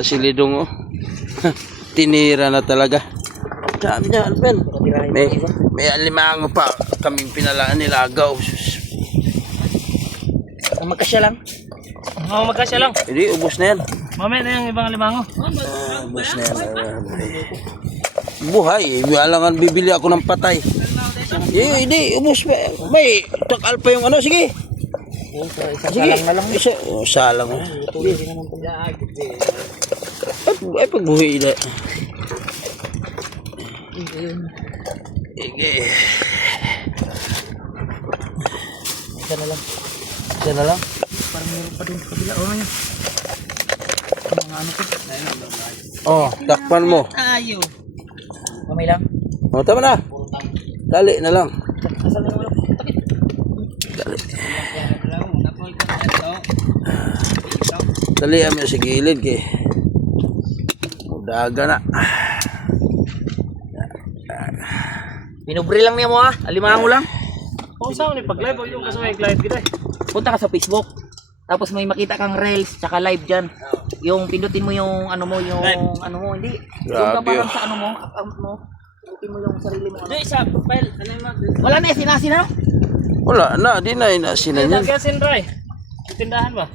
Si Lidong oh. Tinira na talaga. Sabi niya, Alpen. May alimango pa kaming pinalaan nilagaw. Magkasya lang. Magkasya lang. Hindi, ubos na yan. Mamaya na yung ibang alimango. Ubos na yan. Buhay. Alangan bibili ako ng patay. Hindi, ubos pa. May takal pa yung ano, sige. Salang na lang. Salang. Ay, pagbuhi na. Sige. Isa na lang. Isa na lang. Parang meron pa din sa kabila. O ngayon. Mga ano ko. Oh, takpan mo. Ayaw. Kamay lang. Oh, tama na. Dali na lang. Asal na lang. Dali. Dali kami sa gilid kay. Udaga na. Pinubre lang niya mo ha. Alimango lang. Kung saan ni pag-live o yung kasama yung live kita. Punta ka sa Facebook. Tapos may makita kang reels tsaka live dyan. Yung pindutin mo yung ano mo, yung live. Ano mo, hindi. Yung ka parang sa ano mo, account mo. Pindutin mo yung sarili mo. Ano. Hindi, sa profile. Ano yung mga? Wala na, sinasin na. Wala na, di na inasinan yan. Kaya sinray. Tindahan ba?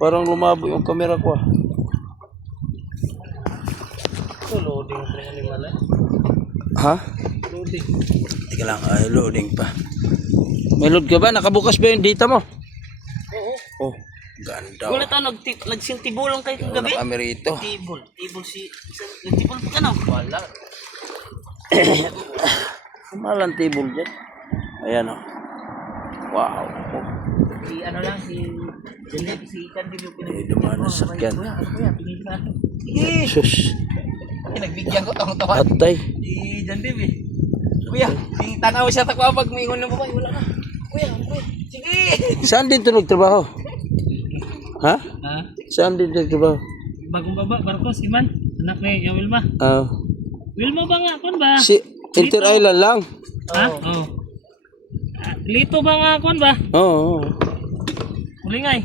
Parang lumabo yung camera ko ah. So, loading pa rin yung malay. Ha? Loading. Teka lang, ay loading pa. May load ka ba? Nakabukas ba yung data mo? Oo. Oh, ganda. Wala tayo, nagsiltibulong kayo Wala gabi. na kami rito. Tibol si... Nagtibol pa ka na? Wala. Malang table dyan. Ayan oh. Wow. Si ano lang, si Ikan din yung May dumaan na sakyan. Kuya, pinili ka natin. Sus. Nagbigyan ko tawang-tawa. Atay. Si John Dave eh. Kuya, yung tanaw siya takwa pag mingon ng babae, wala na. Kuya, sige! Saan din ito nagtrabaho? Ha? Ha? Saan din nagtrabaho? Bagong baba, Barcos, Iman. Anak ni Wilma. Wilma ba nga? Kon ba? Si Inter Island lang. Ha? Oo. Lito ba nga kon ba? Oo. Ulingay.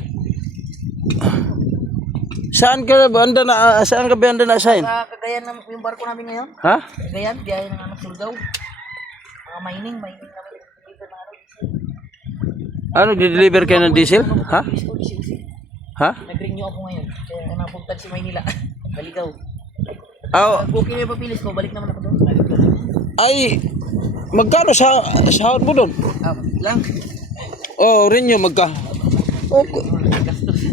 Saan ka ba anda na saan ka ba anda na assign? Sa Cagayan na yung barko namin ngayon. Ha? Cagayan, biyahe ng anak Surigao. Mga mining namin deliver ng Ano, di-deliver kayo ng diesel? Ha? Ha? Nag-renew ako ngayon. Kaya napuntan si Maynila. Baligaw. Oh, Booking yung papilis ko, balik naman ako doon. ay magkano sahod mo doon? Lang. Oh, rin yung magka. Oh,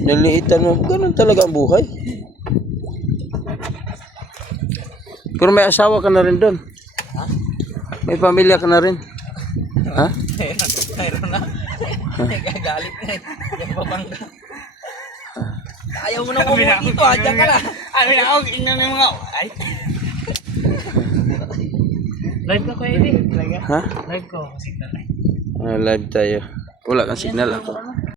naliitan mo. Ganun talaga ang buhay. Pero may asawa ka na rin doon. Ha? May pamilya ka na rin. Ha? Mayroon na. Gagalit na eh. Yung babangga. Ayaw mo nang umuwi dito, dyan ka na. Ano na ako, ina na mga... Ay. Live ka ko, Eddie. Ha? Live ko, signal. Live tayo. Wala kang signal ako.